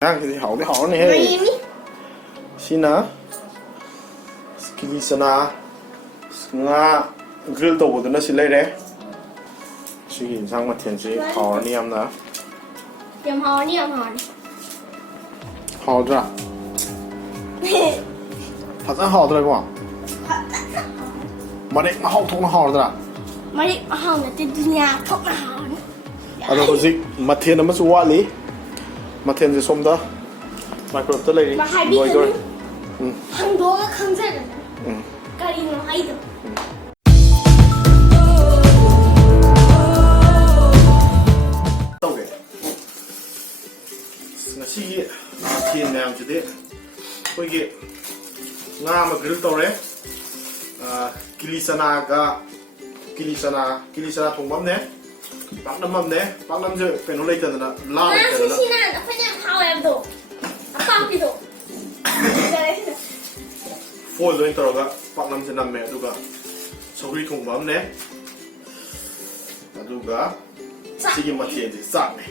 thì hảo này hey. Sina Skilisana nga grill tàu của nó xin lấy đấy. Suy nghĩ sang mặt thiền sĩ hảo ni em nè. Em hảo ni em hảo. Hảo ra. Thật ra hảo rồi không? Mà đấy mà hảo thông nó hảo rồi. Mà đấy mà hảo là tên nhà thông nó hảo. À đâu có gì mặt thiền nó mới suy lý. Mặt thiền gì xôm đó. Microwave tới lấy đi. Mà hai biết rồi. Hàng đồ nó không dễ rồi. Cái gì nó hay được. Đâu kìa. Ngasi thiền nào chứ thế. Coi kìa. Nga mà grill tàu đấy. Kilisana thongba nè. paknum nè. Paknum chứ phải nó lấy chân là la lấy chân là. Sina nó phải nhận thao em đồ. Apa gitu? Foil doing toroga paknam se namme aduga sowgree thongba ne aduga sigi mathie de sa ne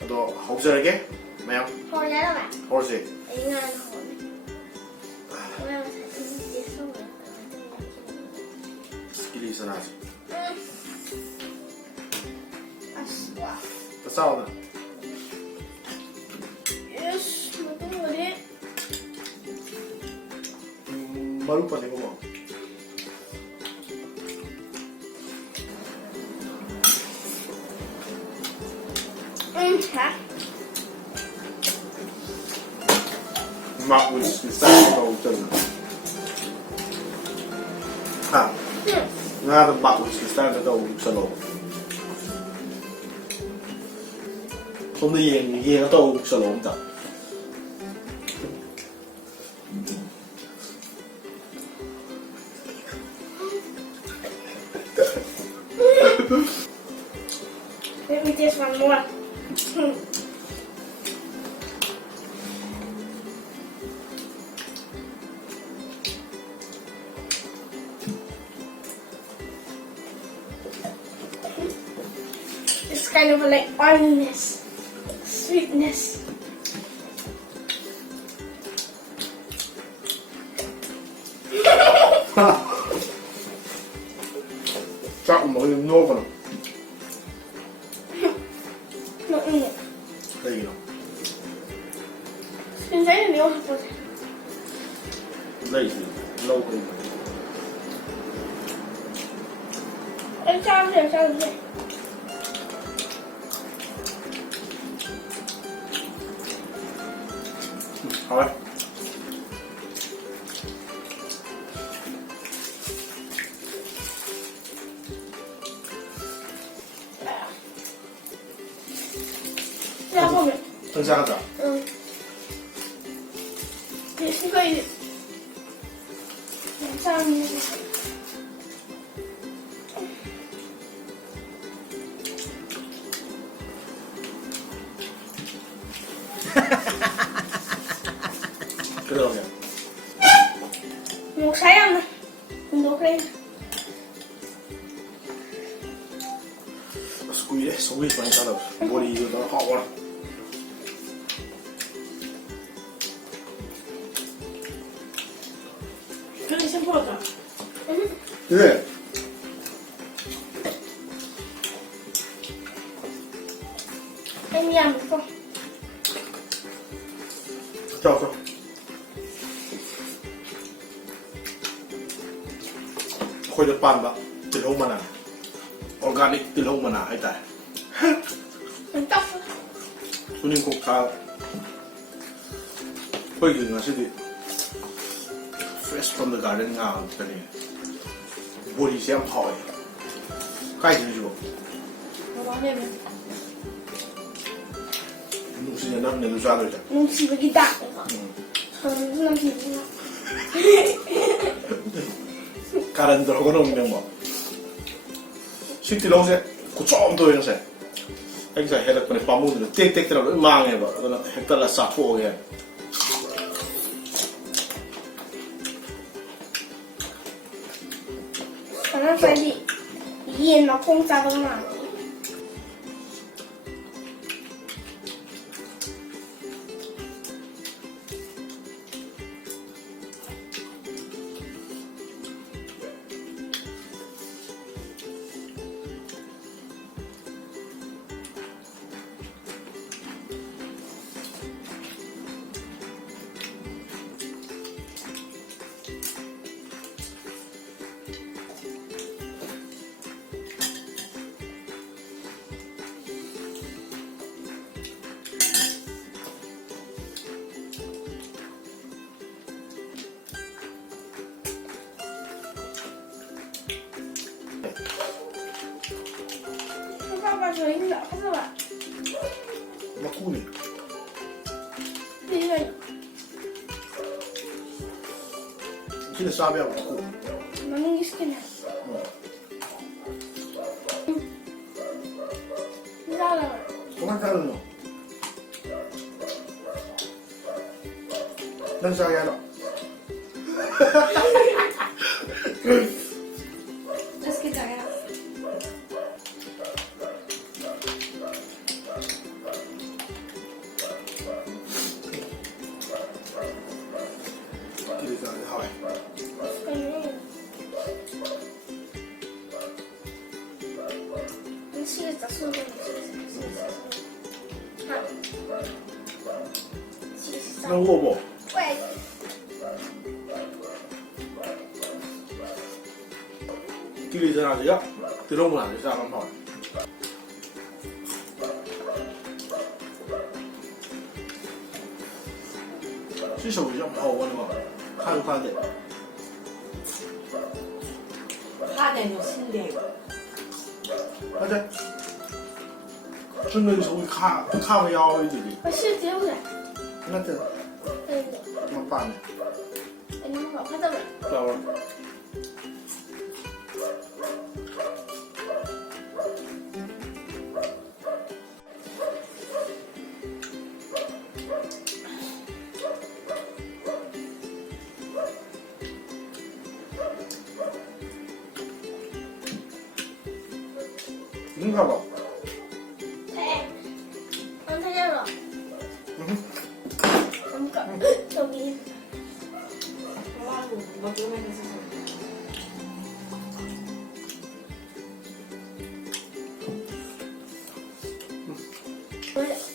ado haujarage mayam Hồi nhá đâu mày? horse Anh ngan hồi. Skilisana Aswa. ta sao nè Yes, betul boleh. baru pada ngomong Hả? Mark Wiens thì sao đầu chân ha nga the Mark Wiens thì sao đầu chân đầu không đi yên ở đâu sợ lộn thật Let me taste one more. It's kind of like oiliness, sweetness. chắc mà nô vào No, đây nào Xin thấy là nếu học được. đây thì lâu rồi Em sao rồi? thôi Ra không vậy? thân sang rồi Thì xin quay làm sao như thế? cái đâu nhỉ Một sái ăn này. Mình đổ lên. squid đấy squid phải sao đâu body rồi nó họ quá Cái này xem phốt à? thế Em nhầm được không? cho khôi được pan bạc từ lâu mà nè organic từ lâu mà nè hay tại Mình tóc. 손님 꼭 다 보여주는 것이 fresh from the garden nga cái này body xem hỏi cái gì chứ Nó nói lên này. lúc sinh nhật nên ra rồi chứ Nung xì với cái đạn này hả? Làm gì nữa? garden 들어가는 그냥 뭐 식기 lâu sẽ có 처음 tôi nó sẽ anh sẽ hết là con bám mút tê tê cái nào nó mang này vậy nó hết là sạch phố kìa nó phải bị yên nó không ra đâu mà 说一个是吧？ Makuni. 第一个 Sino sabi ako maku? manggis ka na. Lala. Kumakalo no? Nang sa yan. Let's get that out. Kili sa haway. Nang ubo. 喂， Kili sa natin. Tilong mo natin sa haway. Si手比较好玩的嘛，看快点。 파는 요 신뢰. 맞아. 真的手卡不腰一点点，我是结不了。那这怎么办呢？哎，你们好看到没？对吧？你看吧，哎，刚才那个，怎么搞？手机。 와, 뭐 요면에서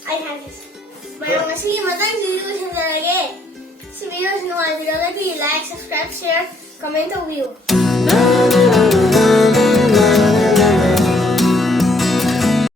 I have this. Bueno, aún así, más de videos en la que si videos no hay video de like, subscribe, share, comenta o view.